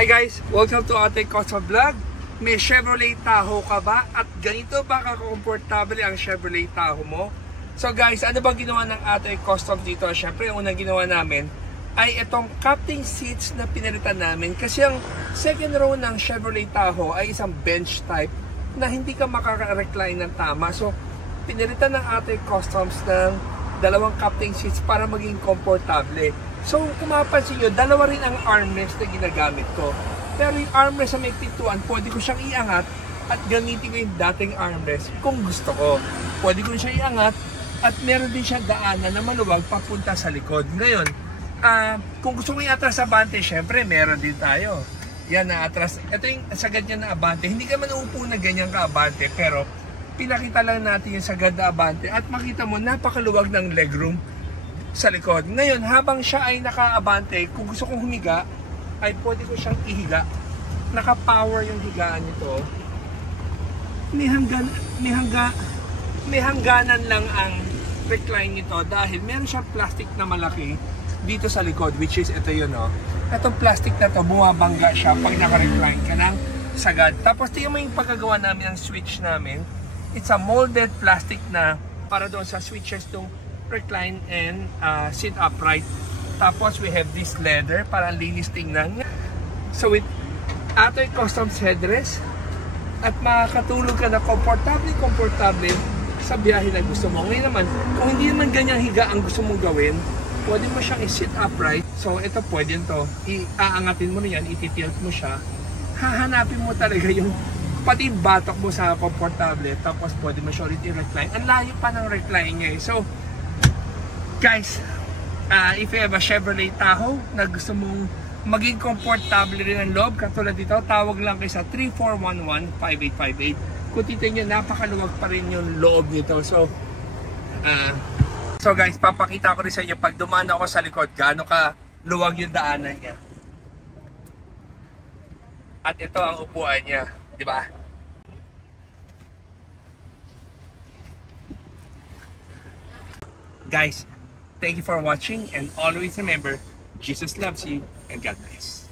Hi guys! Welcome to ating custom vlog. May Chevrolet Tahoe ka ba? At ganito ba ka-komportable ang Chevrolet Tahoe mo? So guys, ano ba ginawa ng ating custom dito? Siyempre, ang unang ginawa namin ay itong captain seats na pinalitan namin. Kasi ang second row ng Chevrolet Tahoe ay isang bench type na hindi ka makaka-recline ng tama. So, pinalitan ng ating customs ng dalawang captain seats para maging komportable. So, kung mapapansin nyo, dalawa rin ang armrest na ginagamit ko. Pero yung armrest na may pintuan, pwede ko siyang iangat at gamitin ko yung dating armrest kung gusto ko. Pwede ko siyang iangat at meron din siyang daanan na maluwag papunta sa likod. Ngayon, kung gusto mo i-atras sa abante, syempre meron din tayo. Yan na atras. Ito yung sagad niya na abante. Hindi ka man uupo na ganyan ka abante, pero pinakita lang natin yung sagad na abante at makita mo napakaluwag ng legroom sa likod. Ngayon, habang siya ay naka-abante, kung gusto kong humiga, ay pwede ko siyang ihiga. Naka-power yung higaan nito. May hangganan lang ang recline nito dahil meron siyang plastic na malaki dito sa likod, which is ito yun, oh. Itong plastic na to, bumabangga siya pag naka-recline ka ng sagad. Tapos tingnan mo yung pagkagawa namin ng switch namin. It's a molded plastic na para doon sa switches tong recline and sit upright. Tapos we have this leather para linis tingnan. So with ating customs headrest at makakatulog ka na komportable sa biyahe na gusto mo. Ngayon naman, kung hindi naman ganyang higa ang gusto mong gawin, pwede mo siyang i-sit upright. So ito pwede to, iaangatin mo na yan, ititilt mo siya. Hahanapin mo talaga yung pati batok mo sa komportable. Tapos pwede mo siya ulit i-recline. Ang layo pa ng recline niya eh. So guys, if you have a Chevrolet Tahoe na gusto mong maging komportable rin ang loob, katulad dito, tawag lang kayo sa 3411-5858. Kung titignan nyo, napakaluwag pa rin yung loob nito. So guys, papakita ko rin sa inyo pag dumaan ako sa likod, gaano ka luwag yung daanan niya. At ito ang upuan niya, di ba? Guys, thank you for watching and always remember, Jesus loves you and God bless.